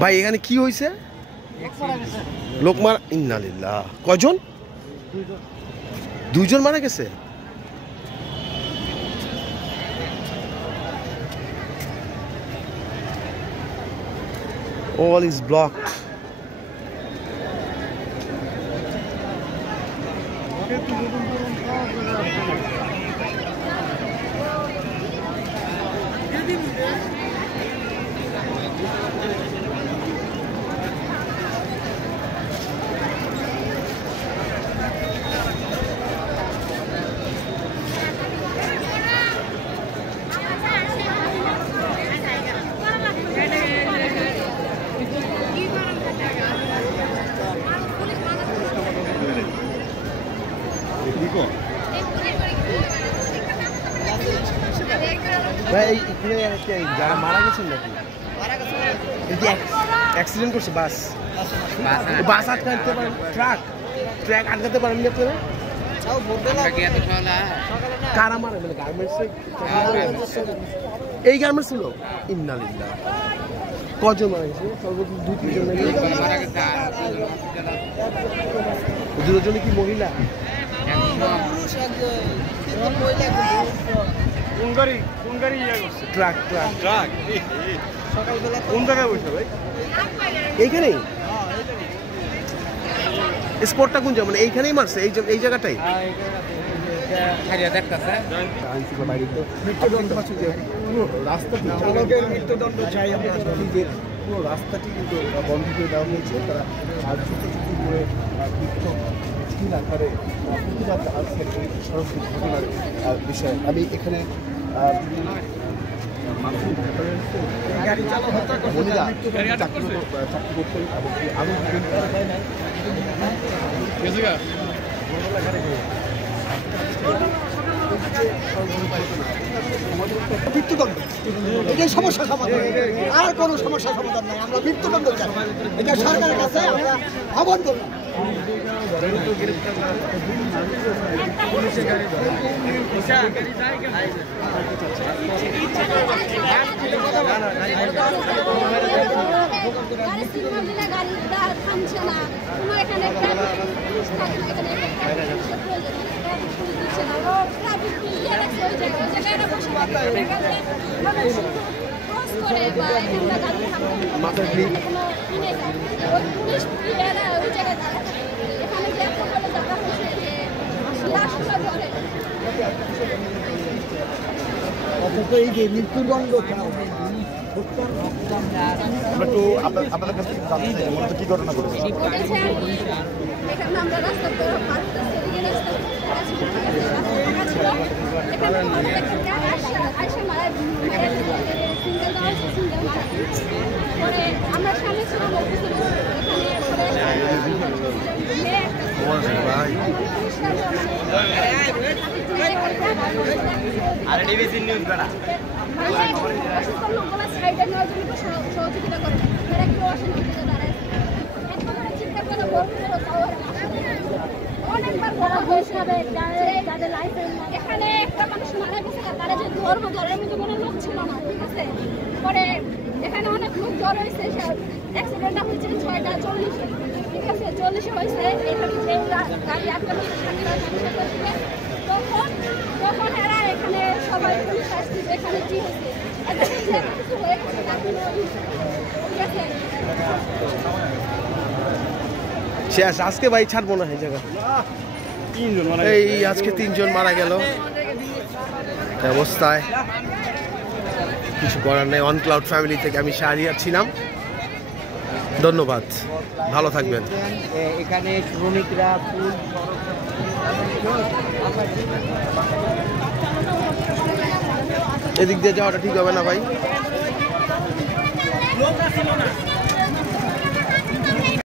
ভাই এখানে কি হয়েছে? লোক মারা, ইন্নালিল্লাহ। কয়জন? দুইজন মারা গেছে। All is blocked. যারা মারা গেছেন নাকি? অ্যাক্সিডেন্ট করছে বাস আটকাতে পারেন, ট্রাক আটকাতে পারেন না আপনারা? কারা মারা মানে গার্মেন্টস? এই গার্মেন্টস ছিল। ইন্নালিল্লাহ। কজন মারা গেছে? সর্বোচ্চ 2-3 জন নাকি? দুজনে কি মহিলা? এইখানেই স্পটটা কোন জায়গা? মানে এইখানেই মারছে এই জায়গাটাই? মৃত্যুদণ্ড চাই আমরা। পুরো রাস্তাটি কিন্তু বন্ধ করে দেওয়া হয়েছে। তারা আর ছোট ছোট করে আকারে প্রতিবাদ আজকের এই সড়ক দুর্ঘটনার বিষয়ে। আমি এখানে চাকরি করতেন এবং আরো মৃত্যুদণ্ড, এটাই সমস্যা সমাধান, আর কোনো সমস্যা সমাধান নাই। আমরা মৃত্যুদণ্ড চাই, এটা সরকারের কাছে আমরা আহ্বান করলাম। এই যে মৃত্যুদণ্ড একটু আপনাদের কাছ থেকে জানতে চাই, মূলত কি ঘটনা ঘটেছে? আর ডিবিসি নিউজ বেড়া সহযোগিতা করে অনেকবার বলা হয়েছে যাদের লাইসেন্স এখানে একটা মানুষ মারা গেছে, তারা যে ধর্মের মধ্যে কোনো লোক ছিল না, ঠিক আছে। পরে এখানে অনেক লোক জ্বর হয়েছে, অ্যাক্সিডেন্টটা হয়েছে 6:40, ঠিক আছে, 40 হয়েছে। এখানে যে গাড়ি আটকানো তখন এরা এখানে সবাই পুলিশ আসছে, এখানে কি হয়েছে কিছু হয়ে গেছে, ঠিক আছে। শেষ আজকে ভাই ছাড়বো না এই জায়গা। এই আজকে 3 জন মারা গেল অবস্থায়, কিছু করার নেই। অন ক্লাউড ফ্যামিলি থেকে আমি শাহরিয়ার ছিলাম। ধন্যবাদ, ভালো থাকবেন। এখানে শ্রমিকরা এদিক দিয়ে যাওয়াটা ঠিক হবে না ভাই।